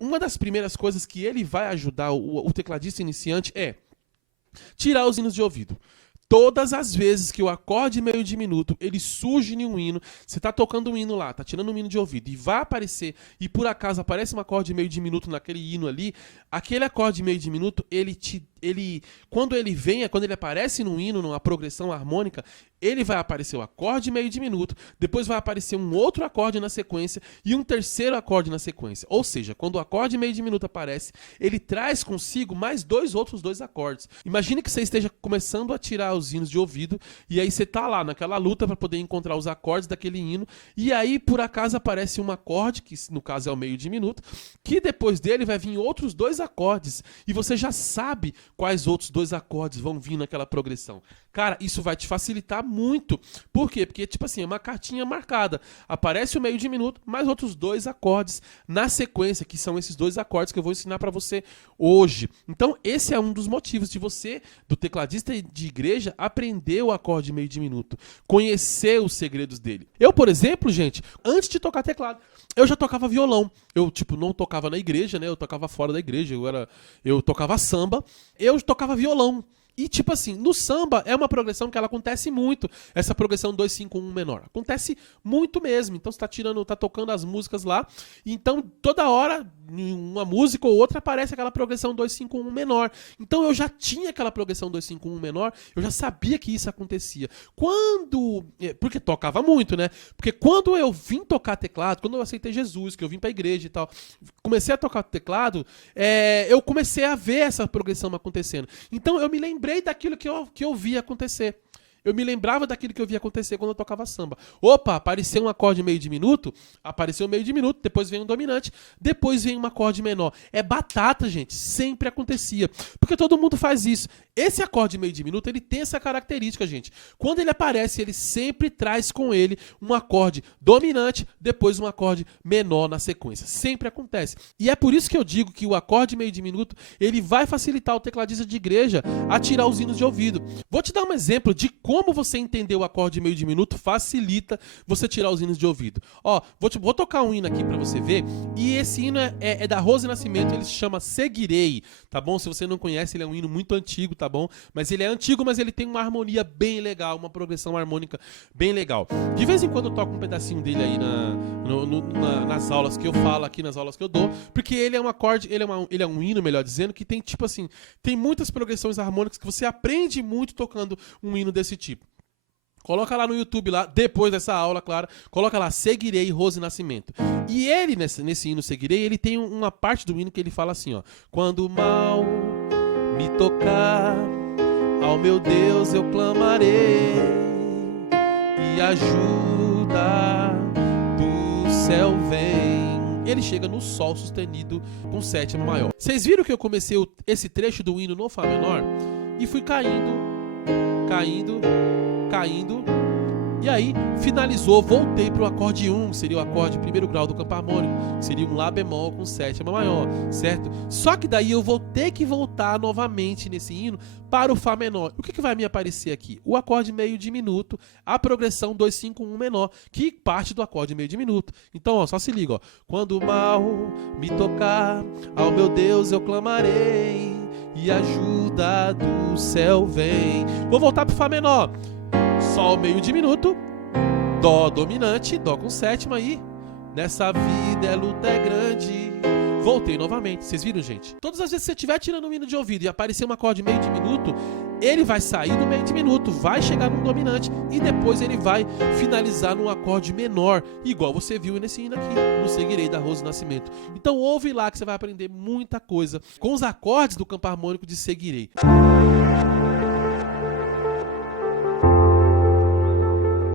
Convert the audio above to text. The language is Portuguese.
uma das primeiras coisas que ele vai ajudar o tecladista iniciante é tirar os hinos de ouvido. Todas as vezes que o acorde meio diminuto, ele surge em um hino, você tá tocando um hino lá, tá tirando um hino de ouvido e vai aparecer, e por acaso aparece um acorde meio diminuto naquele hino ali, aquele acorde meio diminuto, quando ele aparece num hino, numa progressão harmônica, ele vai aparecer o acorde meio diminuto, depois vai aparecer um outro acorde na sequência e um terceiro acorde na sequência. Ou seja, quando o acorde meio diminuto aparece, ele traz consigo mais outros dois acordes. Imagine que você esteja começando a tirar os hinos de ouvido e aí você tá lá naquela luta para poder encontrar os acordes daquele hino e aí por acaso aparece um acorde, que no caso é o meio diminuto, que depois dele vai vir outros dois acordes e você já sabe quais outros dois acordes vão vir naquela progressão. Cara, isso vai te facilitar muito. Por quê? Porque, tipo assim, é uma cartinha marcada. Aparece o meio diminuto, mais outros dois acordes na sequência, que são esses dois acordes que eu vou ensinar pra você hoje. Então, esse é um dos motivos de você, do tecladista de igreja, aprender o acorde meio diminuto. Conhecer os segredos dele. Eu, por exemplo, gente, antes de tocar teclado, eu já tocava violão. Eu, tipo, não tocava na igreja, né? Eu tocava fora da igreja. Eu tocava samba. Eu tocava violão. E, tipo assim, no samba é uma progressão que ela acontece muito. Essa progressão 2-5-1 menor. Acontece muito mesmo. Então você tá tocando as músicas lá. Então, toda hora, em uma música ou outra, aparece aquela progressão 2-5-1 menor. Então eu já tinha aquela progressão 2-5-1 menor. Eu já sabia que isso acontecia. Porque tocava muito, né? Porque quando eu vim tocar teclado, quando eu aceitei Jesus, que eu vim pra igreja e tal, comecei a tocar teclado, eu comecei a ver essa progressão acontecendo. Então eu me lembrei daquilo que eu via acontecer. Eu me lembrava daquilo que eu via acontecer quando eu tocava samba. Opa, apareceu um acorde meio diminuto, apareceu meio diminuto, depois vem um dominante, depois vem um acorde menor. É batata, gente, sempre acontecia. Porque todo mundo faz isso. Esse acorde meio diminuto, ele tem essa característica, gente. Quando ele aparece, ele sempre traz com ele um acorde dominante, depois um acorde menor na sequência. Sempre acontece. E é por isso que eu digo que o acorde meio diminuto, ele vai facilitar o tecladista de igreja a tirar os hinos de ouvido. Vou te dar um exemplo de como você entender o acorde meio diminuto facilita você tirar os hinos de ouvido. Ó, vou tocar um hino aqui pra você ver. E esse hino é da Rose Nascimento, ele se chama Seguirei, tá bom? Se você não conhece, ele é um hino muito antigo, tá bom? Mas ele é antigo, mas ele tem uma harmonia bem legal, uma progressão harmônica bem legal. De vez em quando eu toco um pedacinho dele aí nas aulas que eu falo aqui, nas aulas que eu dou, porque ele é um acorde, ele é um hino, melhor dizendo, que tem tipo assim, tem muitas progressões harmônicas que você aprende muito tocando um hino desse tipo. Coloca lá no YouTube, lá, depois dessa aula, claro, coloca lá Seguirei, Rose Nascimento. E ele, nesse hino Seguirei, ele tem uma parte do hino que ele fala assim, ó: quando o mal me tocar, ao meu Deus eu clamarei, e ajuda do céu vem. Ele chega no Sol sustenido com sétima maior. Vocês viram que eu comecei esse trecho do hino no Fá menor e fui caindo, e aí finalizou, voltei para o acorde 1, que seria o acorde primeiro grau do campo harmônico, que seria um Lá bemol com sétima maior, certo? Só que daí eu vou ter que voltar novamente nesse hino para o Fá menor. O que vai me aparecer aqui? O acorde meio diminuto, a progressão 2-5-1 menor, que parte do acorde meio diminuto. Então, ó, só se liga, ó. Quando o mal me tocar, ao meu Deus eu clamarei, e ajuda do céu vem. Vou voltar pro Fá menor. Sol meio diminuto, Dó dominante, Dó com sétima aí. Nessa vida a luta é grande. Voltei novamente. Vocês viram, gente? Todas as vezes que você estiver tirando um hino de ouvido e aparecer um acorde meio diminuto, ele vai sair do meio diminuto, vai chegar num dominante e depois ele vai finalizar num acorde menor, igual você viu nesse hino aqui, no Seguirei, da Rose Nascimento. Então ouve lá que você vai aprender muita coisa com os acordes do campo harmônico de Seguirei.